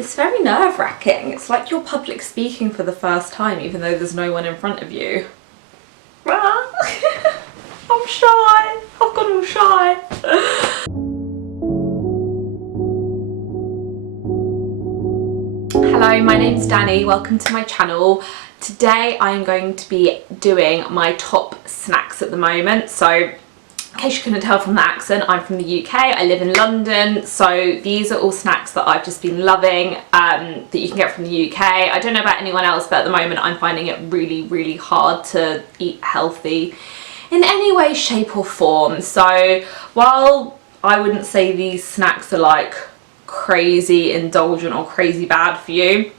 It's very nerve-wracking. It's like you're public speaking for the first time even though there's no one in front of you. I'm shy. I've got all shy. Hello, my name's Dani. Welcome to my channel. Today I'm going to be doing my top snacks at the moment. So in case you couldn't tell from the accent, I'm from the UK, I live in London, so these are all snacks that I've just been loving, that you can get from the UK. I don't know about anyone else, but at the moment I'm finding it really hard to eat healthy in any way, shape or form. So while I wouldn't say these snacks are like crazy indulgent or crazy bad for you,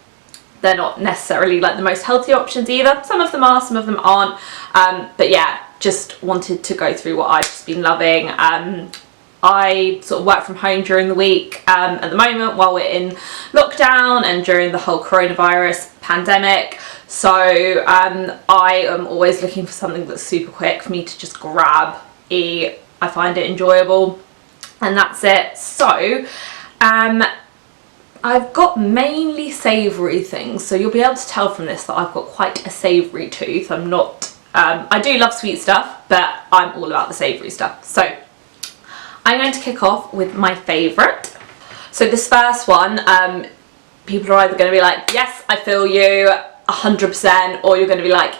they're not necessarily like the most healthy options either. Some of them are, some of them aren't, but yeah, just wanted to go through what I've just been loving. I sort of work from home during the week at the moment while we're in lockdown and during the whole coronavirus pandemic. So I am always looking for something that's super quick for me to just grab, eat. I find it enjoyable and that's it. So I've got mainly savoury things, so you'll be able to tell from this that I've got quite a savoury tooth. I'm not, I do love sweet stuff, but I'm all about the savoury stuff. So I'm going to kick off with my favourite. So this first one, people are either going to be like, yes, I feel you 100%, or you're going to be like,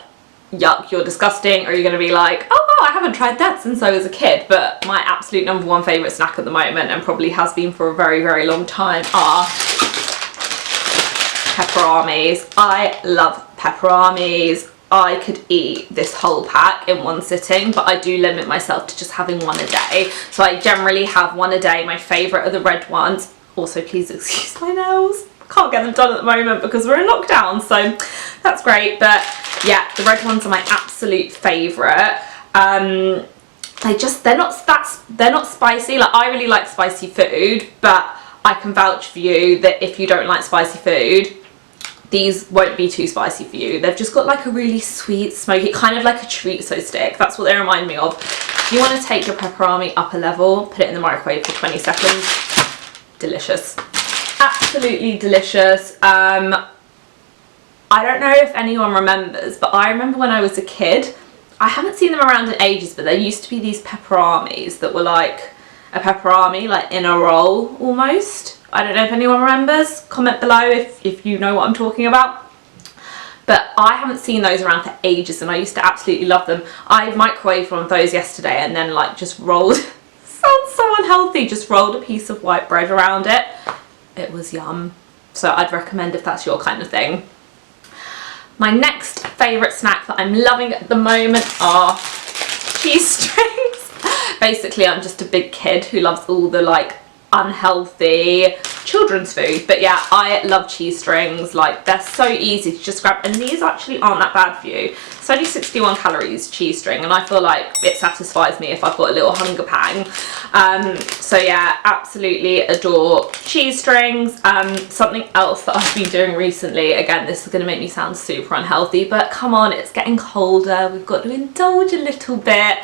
yuck, you're disgusting, or you're going to be like, oh wow, I haven't tried that since I was a kid. But my absolute number one favourite snack at the moment, and probably has been for a very long time, are Peperamis. I love Peperamis. I could eat this whole pack in one sitting, but I do limit myself to just having one a day. So I generally have one a day. My favourite are the red ones. Also, please excuse my nails. Can't get them done at the moment because we're in lockdown, so that's great. But yeah, the red ones are my absolute favourite. They're not spicy. Like, I really like spicy food, but I can vouch for you that if you don't like spicy food, these won't be too spicy for you. They've just got like a really sweet, smoky, kind of like a chorizo stick. That's what they remind me of. If you want to take your pepperami up a level, put it in the microwave for 20 seconds. Delicious. Absolutely delicious. I don't know if anyone remembers, but I remember when I was a kid, I haven't seen them around in ages, but there used to be these Peperamis that were like a pepperami, like in a roll almost. I don't know if anyone remembers. Comment below if you know what I'm talking about. But I haven't seen those around for ages and I used to absolutely love them. I microwaved one of those yesterday and then like just rolled, sounds so unhealthy, just rolled a piece of white bread around it. It was yum. So I'd recommend if that's your kind of thing. My next favourite snack that I'm loving at the moment are Cheestrings. Basically, I'm just a big kid who loves all the like unhealthy children's food, but yeah, I love Cheestrings. Like, they're so easy to just grab, and these actually aren't that bad for you. It's only 61 calories Cheestring, and I feel like it satisfies me if I've got a little hunger pang. So yeah, absolutely adore Cheestrings. Something else that I've been doing recently, again, this is going to make me sound super unhealthy, but come on, it's getting colder, we've got to indulge a little bit.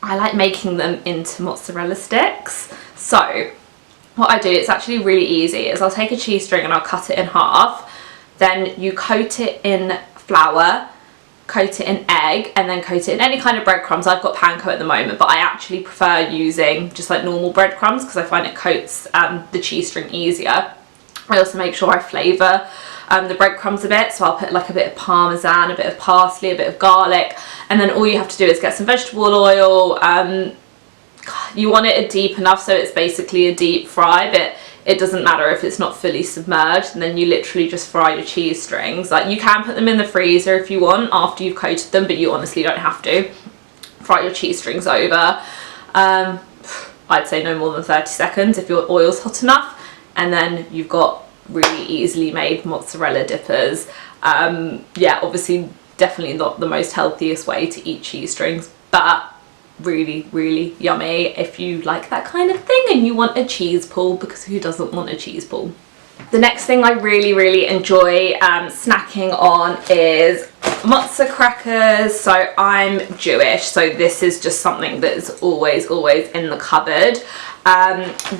I like making them into mozzarella sticks. So what I do, it's actually really easy, is I'll take a cheese string and I'll cut it in half. Then you coat it in flour, coat it in egg, and then coat it in any kind of breadcrumbs. I've got panko at the moment, but I actually prefer using just like normal breadcrumbs because I find it coats the cheese string easier. I also make sure I flavour the breadcrumbs a bit, so I'll put like a bit of parmesan, a bit of parsley, a bit of garlic, and then all you have to do is get some vegetable oil. You want it deep enough so it's basically a deep fry, but it doesn't matter if it's not fully submerged, and then you literally just fry your cheese strings. Like, you can put them in the freezer if you want after you've coated them, but you honestly don't have to. Fry your cheese strings over, I'd say no more than 30 seconds if your oil's hot enough, and then you've got really easily made mozzarella dippers. Yeah, obviously definitely not the most healthiest way to eat cheese strings, but really yummy if you like that kind of thing and you want a cheese pull, because who doesn't want a cheese pull? The next thing I really enjoy snacking on is Mozzarella Crackers. So I'm Jewish, so this is just something that is always in the cupboard.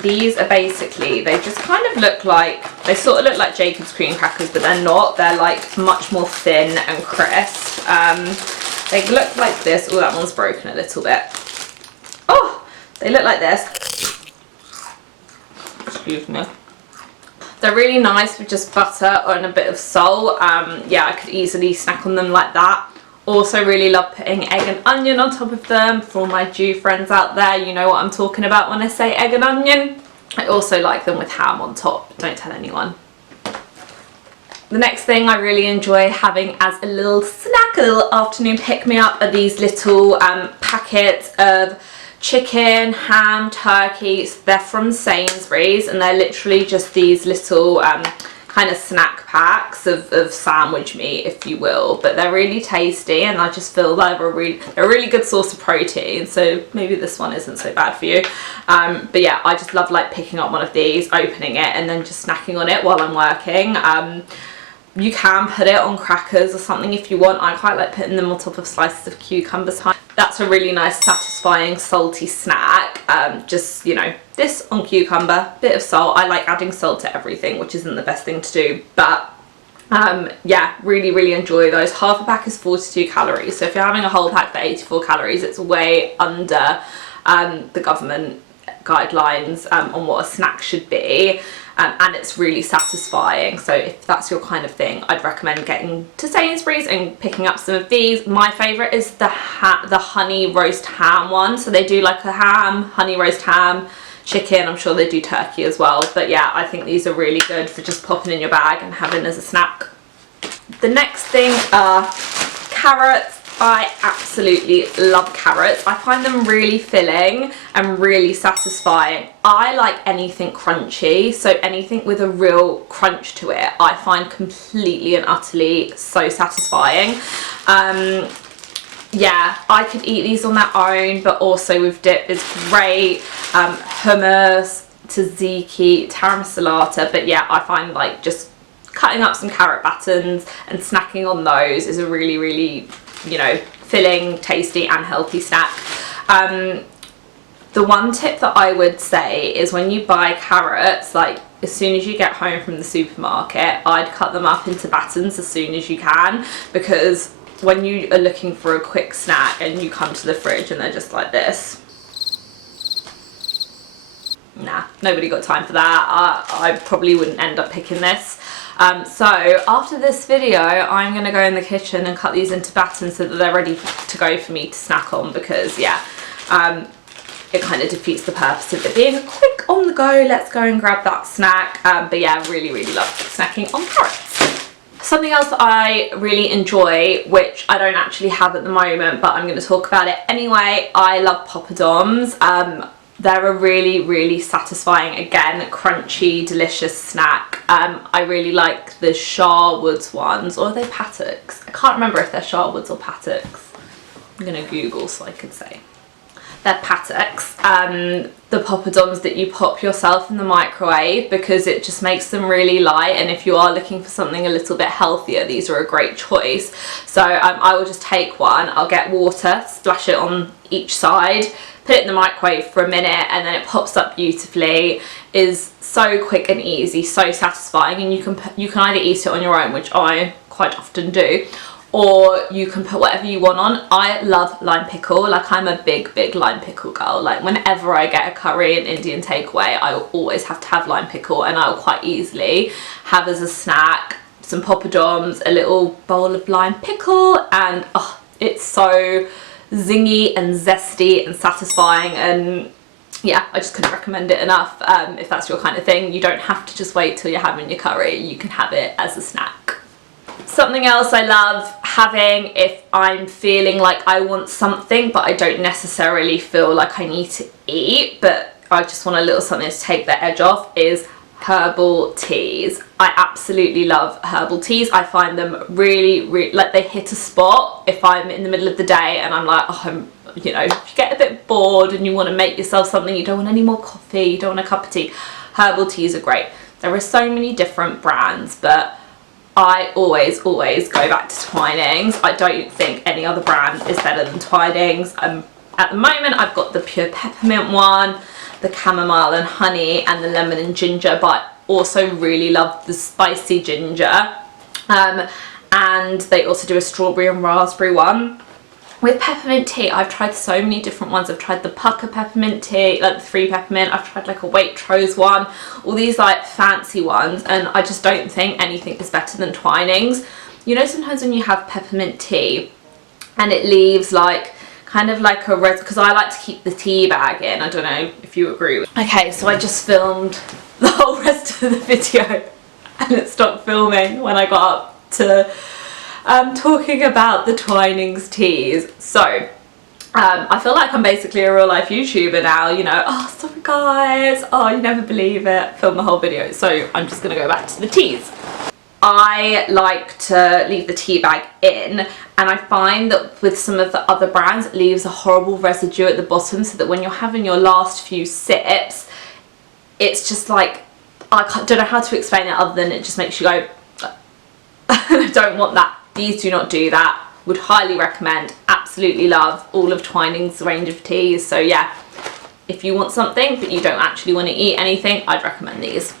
These are basically, they just kind of look like, they sort of look like Jacob's cream crackers, but they're not. They're like much more thin and crisp. They look like this. Oh, that one's broken a little bit. Oh, they look like this. Excuse me. They're really nice with just butter and a bit of salt. Yeah, I could easily snack on them like that. Also really love putting egg and onion on top of them. For all my Jew friends out there, you know what I'm talking about when I say egg and onion. I also like them with ham on top. Don't tell anyone. The next thing I really enjoy having as a little snack, a little afternoon pick-me-up, are these little packets of chicken, ham, turkey. So they're from Sainsbury's, and they're literally just these little kind of snack packs of sandwich meat, if you will, but they're really tasty, and I just feel like they're a really good source of protein, so maybe this one isn't so bad for you. But yeah, I just love like picking up one of these, opening it, and then just snacking on it while I'm working. You can put it on crackers or something if you want. I quite like putting them on top of slices of cucumbers. That's a really nice, satisfying, salty snack. Just, you know, this on cucumber, bit of salt. I like adding salt to everything, which isn't the best thing to do, but yeah, really enjoy those. Half a pack is 42 calories, so if you're having a whole pack for 84 calories, it's way under the government guidelines on what a snack should be. And it's really satisfying, so if that's your kind of thing, I'd recommend getting to Sainsbury's and picking up some of these. My favourite is the honey roast ham one. So they do like a ham, honey roast ham, chicken, I'm sure they do turkey as well. But yeah, I think these are really good for just popping in your bag and having as a snack. The next thing are carrots. I absolutely love carrots. I find them really filling and really satisfying. I like anything crunchy, so anything with a real crunch to it, I find completely and utterly so satisfying. Yeah, I could eat these on their own, but also with dip is great. Hummus, tzatziki, taramasalata, but yeah, I find like just cutting up some carrot battens and snacking on those is a really, you know, filling, tasty and healthy snack. The one tip that I would say is when you buy carrots, like as soon as you get home from the supermarket, I'd cut them up into battens as soon as you can, because when you are looking for a quick snack and you come to the fridge and they're just like this, nah, nobody got time for that. I probably wouldn't end up picking this. So after this video, I'm going to go in the kitchen and cut these into battens so that they're ready to go for me to snack on, because yeah, it kind of defeats the purpose of it being a quick on the go, let's go and grab that snack. But yeah, really love snacking on carrots. Something else that I really enjoy, which I don't actually have at the moment, but I'm going to talk about it anyway, I love Papadums. They're a really satisfying, again, crunchy, delicious snack. I really like the Sharwood's ones, or are they Pattocks? I can't remember if they're Sharwood's or Pattocks. I'm gonna Google so I could say. They're Pattocks. The Papadums that you pop yourself in the microwave, because it just makes them really light, and if you are looking for something a little bit healthier, these are a great choice. So I will just take one, I'll get water, splash it on each side, put it in the microwave for a minute, and then it pops up beautifully. Is so quick and easy, so satisfying, and you can either eat it on your own, which I quite often do, or you can put whatever you want on. I love lime pickle, like I'm a big lime pickle girl. Like whenever I get a curry, an Indian takeaway, I will always have to have lime pickle, and I'll quite easily have as a snack some Papadums, a little bowl of lime pickle, and oh, it's so zingy and zesty and satisfying, and yeah, I just couldn't recommend it enough. If that's your kind of thing, you don't have to just wait till you're having your curry, you can have it as a snack. Something else I love having if I'm feeling like I want something but I don't necessarily feel like I need to eat, but I just want a little something to take the edge off, is herbal teas. I absolutely love herbal teas. I find them really like they hit a spot if I'm in the middle of the day and I'm like, oh, you know, if you get a bit bored and you want to make yourself something, you don't want any more coffee, you don't want a cup of tea, herbal teas are great. There are so many different brands, but I always go back to Twinings. I don't think any other brand is better than Twinings. At the moment I've got the pure peppermint one. the chamomile and honey and the lemon and ginger, but I also really love the spicy ginger. And they also do a strawberry and raspberry one. With peppermint tea, I've tried so many different ones. I've tried the pucker peppermint tea, like the 3 peppermint. I've tried like a Waitrose one, all these like fancy ones, and I just don't think anything is better than Twinings. You know, sometimes when you have peppermint tea and it leaves like kind of like a red, because I like to keep the tea bag in. I don't know if you agree. Okay, so I just filmed the whole rest of the video and it stopped filming when I got up to talking about the Twinings teas. So I feel like I'm basically a real life YouTuber now, you know. Oh, sorry guys, oh, you never believe it, film the whole video. So I'm just gonna go back to the teas. I like to leave the tea bag in, and I find that with some of the other brands it leaves a horrible residue at the bottom, so that when you're having your last few sips, it's just like, don't know how to explain it other than it just makes you go I don't want that. These do not do that. Would highly recommend, absolutely love all of Twinings' range of teas. So yeah, if you want something but you don't actually want to eat anything, I'd recommend these.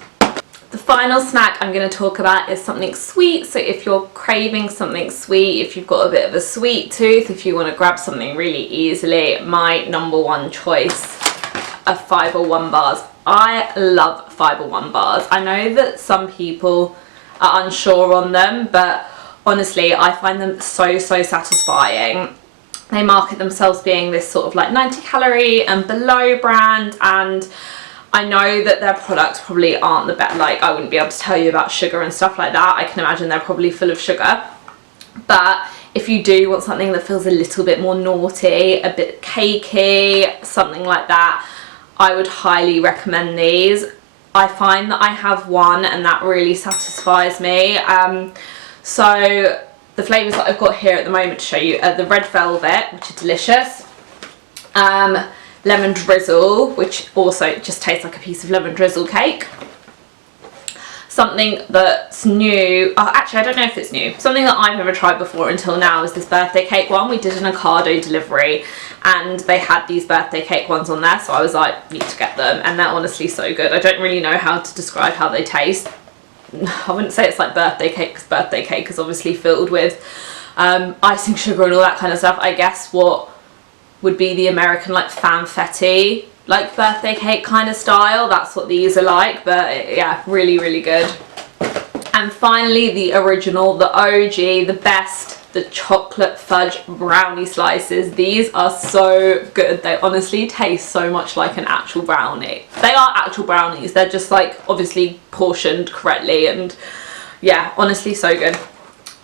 The final snack I'm going to talk about is something sweet. So if you're craving something sweet, if you've got a bit of a sweet tooth, if you want to grab something really easily, my #1 choice are Fibre One bars. I love Fibre One bars. I know that some people are unsure on them, but honestly I find them so satisfying. They market themselves being this sort of like 90 calorie and below brand, and I know that their products probably aren't the best. Like, I wouldn't be able to tell you about sugar and stuff like that. I can imagine they're probably full of sugar. But if you do want something that feels a little bit more naughty, a bit cakey, something like that, I would highly recommend these. I find that I have one and that really satisfies me. So the flavours that I've got here at the moment to show you are the red velvet, which is delicious. Lemon drizzle, which also just tastes like a piece of lemon drizzle cake. Something that's new, oh, actually I don't know if it's new, something that I've never tried before until now is this birthday cake one. We did an Ocado delivery and they had these birthday cake ones on there, so I was like, need to get them, and they're honestly so good. I don't really know how to describe how they taste. I wouldn't say it's like birthday cake, because birthday cake is obviously filled with icing sugar and all that kind of stuff. I guess what would be the American like fanfetti, like birthday cake kind of style. That's what these are like, but yeah, really good. And finally, the original, the OG, the best, the chocolate fudge brownie slices. These are so good. They honestly taste so much like an actual brownie. They are actual brownies. They're just like obviously portioned correctly, and yeah, honestly so good.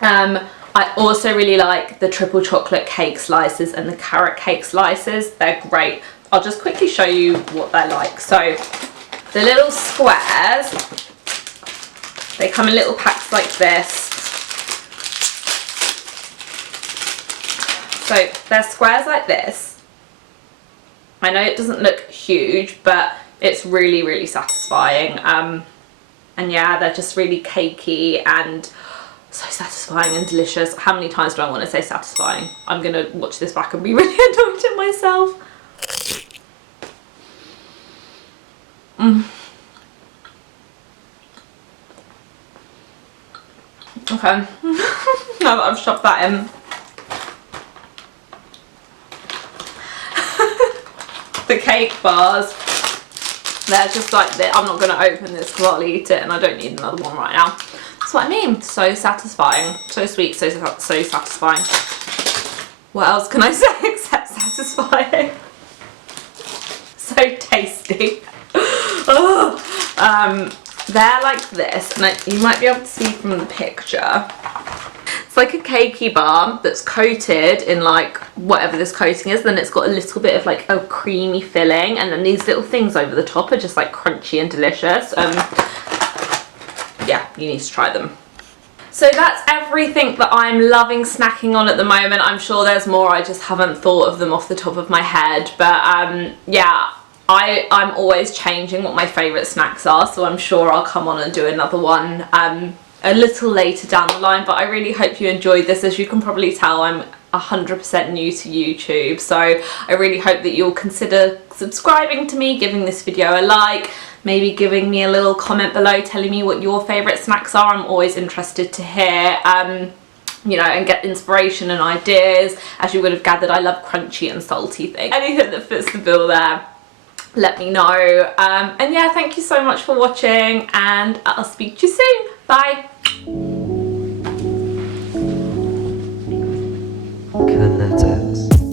I also really like the triple chocolate cake slices and the carrot cake slices. They're great. I'll just quickly show you what they're like. So the little squares, they come in little packs like this. So they're squares like this. I know it doesn't look huge, but it's really satisfying. And yeah, they're just really cakey and so satisfying and delicious. How many times do I want to say satisfying? I'm gonna watch this back and be really annoyed at myself. Okay, now that I've shoved that in. The cake bars, they're just like this. I'm not going to open this because I'll eat it and I don't need another one right now. That's what I mean. So satisfying. So sweet, so satisfying. What else can I say except satisfying? So tasty. Oh. They're like this, and you might be able to see from the picture. It's like a cakey bar that's coated in like whatever this coating is, then it's got a little bit of like a creamy filling, and then these little things over the top are just like crunchy and delicious. Yeah, you need to try them. So that's everything that I'm loving snacking on at the moment. I'm sure there's more, I just haven't thought of them off the top of my head, but yeah, I'm always changing what my favourite snacks are, so I'm sure I'll come on and do another one a little later down the line. But I really hope you enjoyed this. As you can probably tell, I'm 100% new to YouTube. So I really hope that you'll consider subscribing to me, giving this video a like, maybe giving me a little comment below telling me what your favourite snacks are. I'm always interested to hear, you know, and get inspiration and ideas. As you would have gathered, I love crunchy and salty things. Anything that fits the bill there, let me know. And yeah, thank you so much for watching, and I'll speak to you soon. Bye. Kinetics.